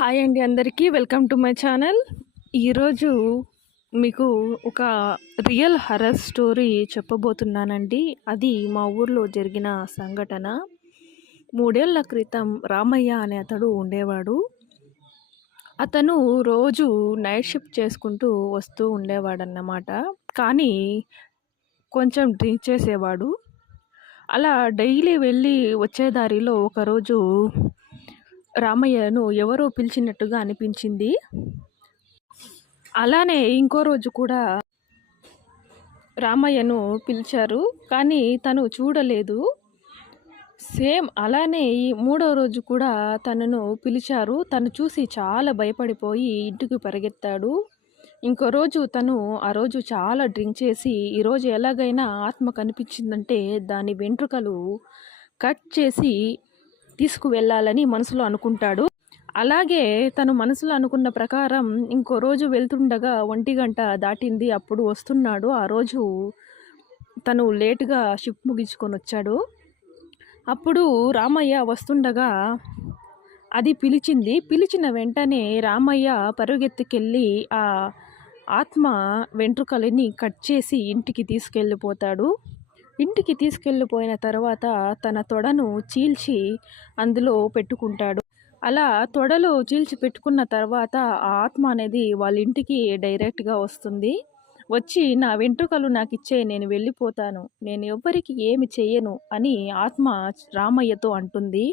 Hi అండి, అందరికీ welcome to my channel. ఈరోజు మీకు ఒక రియల్ హర్రర్ స్టోరీ చెప్పబోతున్నానండి. అది మా ఊర్లో జరిగిన సంఘటన. 3 ఏళ్ల క్రితం రామయ్య అనే అతడు ఉండేవాడు. అతను రోజు నైట్ షిఫ్ట్ చేసుకుంటూ వస్తూ ఉండేవాడన్నమాట. కానీ కొంచెం డ్రింక్ చేసేవాడు. అలా డైలీ వెళ్ళి వచ్చే దారిలో ఒకరోజు రామయ్యను ఎవరో పిలిచినట్టుగా అనిపించింది. అలానే ఇంకో రోజు కూడా రామయ్యను పిలిచారు, కానీ తను చూడలేదు. సేమ్ అలానే ఈ 3వ రోజు కూడా తనను పిలిచారు. తను చూసి చాలా భయపడిపోయి ఇంటికి పరిగెత్తాడు. ఇంకో రోజు తను ఆ రోజు చాలా డ్రింక్ చేసి ఈరోజు ఎలాగైనా ఆత్మ కనిపించిందంటే దాని వెంట్రుకలు కట్ చేసి తీసుకువెళ్ళాలని మనసులో అనుకుంటాడు. అలాగే తను మనసులో అనుకున్న ప్రకారం ఇంకో రోజు వెళ్తుండగా 1 గంట దాటింది. అప్పుడు వస్తున్నాడు. ఆ రోజు తను లేటుగా షిఫ్ట్ ముగించుకొని వచ్చాడు. అప్పుడు రామయ్య వస్తుండగా అది పిలిచింది. పిలిచిన వెంటనే రామయ్య పరుగెత్తుకెళ్ళి ఆ ఆత్మ వెంట్రుకలని కట్ చేసి ఇంటికి తీసుకెళ్ళిపోతాడు. ఇంటికి తీసుకెళ్ళిపోయిన తర్వాత తన తొడను చీల్చి అందులో పెట్టుకుంటాడు. అలా తొడలో చీల్చి పెట్టుకున్న తర్వాత ఆ ఆత్మ అనేది వాళ్ళ ఇంటికి డైరెక్ట్గా వస్తుంది. వచ్చి నా వెంట్రుకలు నాకు ఇచ్చే, నేను వెళ్ళిపోతాను, నేను ఎవ్వరికి ఏమి చెయ్యను అని ఆత్మ రామయ్యతో అంటుంది.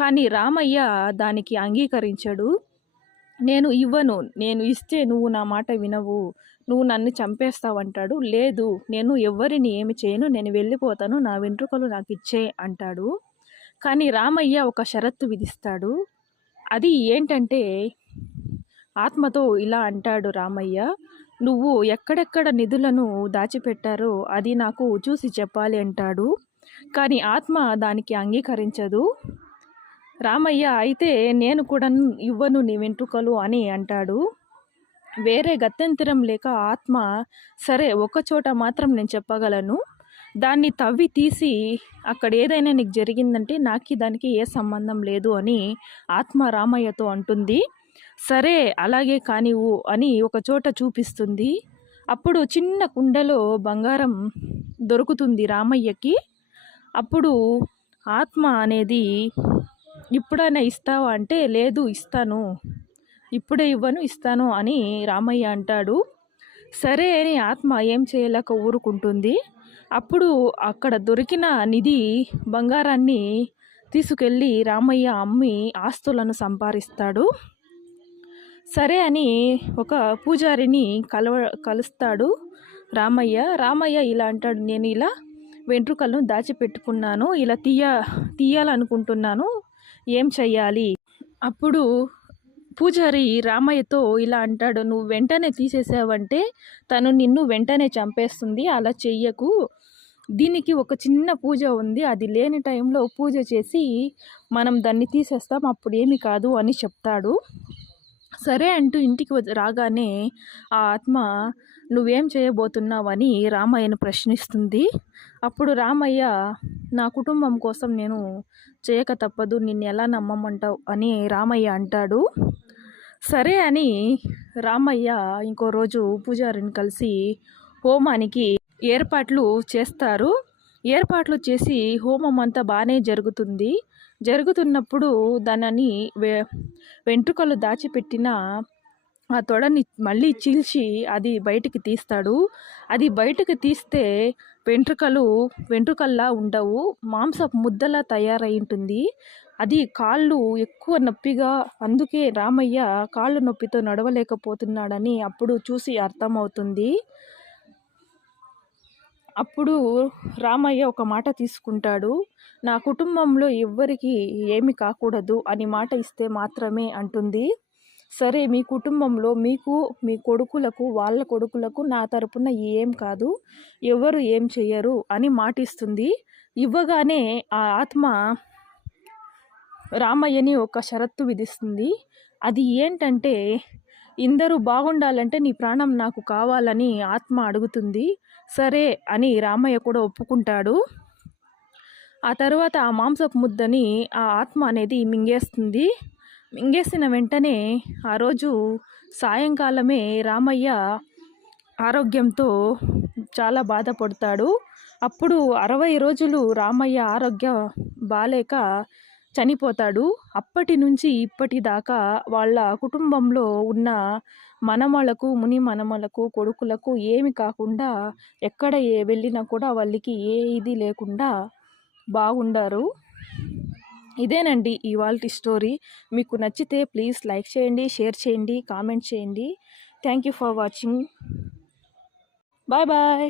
కానీ రామయ్య దానికి అంగీకరించడు. నేను ఇవ్వను, నేను ఇస్తే నువ్వు నా మాట వినవు, నువ్వు నన్ను చంపేస్తావంటాడు. లేదు, నేను ఎవ్వరిని ఏమి చేయను, నేను వెళ్ళిపోతాను, నా వెంట్రుకలు నాకు ఇచ్చే అంటాడు. కానీ రామయ్య ఒక షరత్తు విధిస్తాడు. అది ఏంటంటే, ఆత్మతో ఇలా అంటాడు రామయ్య, నువ్వు ఎక్కడెక్కడ నిధులను దాచిపెట్టారో అది నాకు చూసి చెప్పాలి అంటాడు. కానీ ఆత్మ దానికి అంగీకరించదు. రామయ్య అయితే నేను కూడా ఇవ్వను నీ వెంట్రుకలు అని అంటాడు. వేరే గత్యంతరం లేక ఆత్మ సరే ఒక చోట మాత్రం నేను చెప్పగలను, దాన్ని తవ్వి తీసి అక్కడ ఏదైనా నీకు జరిగిందంటే నాకు దానికి ఏ సంబంధం లేదు అని ఆత్మ రామయ్యతో అంటుంది. సరే అలాగే కానివ్వు అని ఒక చోట చూపిస్తుంది. అప్పుడు చిన్న కుండలో బంగారం దొరుకుతుంది రామయ్యకి. అప్పుడు ఆత్మ అనేది ఇప్పుడైనా ఇస్తావా అంటే లేదు ఇస్తాను, ఇప్పుడే ఇవ్వను ఇస్తాను అని రామయ్య అంటాడు. సరే అని ఆత్మ ఏం చేయలేక ఊరుకుంటుంది. అప్పుడు అక్కడ దొరికిన నిధి బంగారాన్ని తీసుకెళ్ళి రామయ్య అమ్మి ఆస్తులను సంపాదిస్తాడు. సరే అని ఒక పూజారిని కలుస్తాడు రామయ్య. రామయ్య ఇలా అంటాడు, నేను ఇలా వెంట్రుకలను దాచిపెట్టుకున్నాను, ఇలా తీయాలనుకుంటున్నాను, ఏం చెయ్యాలి? అప్పుడు పూజారి రామయ్యతో ఇలా అంటాడు, నువ్వు వెంటనే తీసేసావంటే తను నిన్ను వెంటనే చంపేస్తుంది, అలా చెయ్యకు, దీనికి ఒక చిన్న పూజ ఉంది, అది లేని టైంలో పూజ చేసి మనం దాన్ని తీసేస్తాం, అప్పుడు ఏమి కాదు అని చెప్తాడు. సరే అంటూ ఇంటికి రాగానే ఆ ఆత్మ నువ్వేం చేయబోతున్నావని రామయ్యను ప్రశ్నిస్తుంది. అప్పుడు రామయ్య నా కుటుంబం కోసం నేను చేయక తప్పదు, నిన్ను ఎలా నమ్మమంటావు అని రామయ్య అంటాడు. సరే అని రామయ్య ఇంకో రోజు పూజారిని కలిసి హోమానికి ఏర్పాట్లు చేస్తారు. ఏర్పాట్లు చేసి హోమం అంతా బాగానే జరుగుతున్నప్పుడు దానిని వెంట్రుకలు దాచిపెట్టిన ఆ తొడని మళ్ళీ చీల్చి అది బయటికి తీస్తాడు. అది బయటకు తీస్తే వెంట్రుకల్లా ఉండవు, మాంసపు ముద్దలా తయారై ఉంటుంది. అది కాళ్ళు ఎక్కువ నొప్పిగా, అందుకే రామయ్య కాళ్ళు నొప్పితో నడవలేకపోతున్నాడని అప్పుడు చూసి అర్థమవుతుంది. అప్పుడు రామయ్య ఒక మాట తీసుకుంటాడు, నా కుటుంబంలో ఎవ్వరికి ఏమి కాకూడదు అని మాట ఇస్తే మాత్రమే అంటుంది. సరే మీ కుటుంబంలో మీకు, మీ కొడుకులకు, వాళ్ళ కొడుకులకు నా తరపున ఏం కాదు, ఎవరు ఏం చెయ్యరు అని మాటిస్తుంది. ఇవ్వగానే ఆ ఆత్మ రామయ్యని ఒక షరత్తు విధిస్తుంది. అది ఏంటంటే, ఇందరూ బాగుండాలంటే నీ ప్రాణం నాకు కావాలని ఆత్మ అడుగుతుంది. సరే అని రామయ్య కూడా ఒప్పుకుంటాడు. ఆ తర్వాత ఆ మాంసపు ముద్దని ఆ ఆత్మ అనేది మింగేస్తుంది. మింగేసిన వెంటనే ఆ రోజు సాయంకాలమే రామయ్య ఆరోగ్యంతో చాలా బాధపడతాడు. అప్పుడు 60 రోజులు రామయ్య ఆరోగ్యం బాలేక చనిపోతాడు. అప్పటి నుంచి ఇప్పటిదాకా వాళ్ళ కుటుంబంలో ఉన్న మనమలకు, ముని మనమలకు, కొడుకులకు ఏమి కాకుండా ఎక్కడ వెళ్ళినా కూడా వాళ్ళకి ఏ ఇది లేకుండా బాగుండారు. ఇదేనండి ఇవాల్టి స్టోరీ. మీకు నచ్చితే ప్లీజ్ లైక్ చేయండి, షేర్ చేయండి, కామెంట్ చేయండి. Thank you for watching. Bye bye.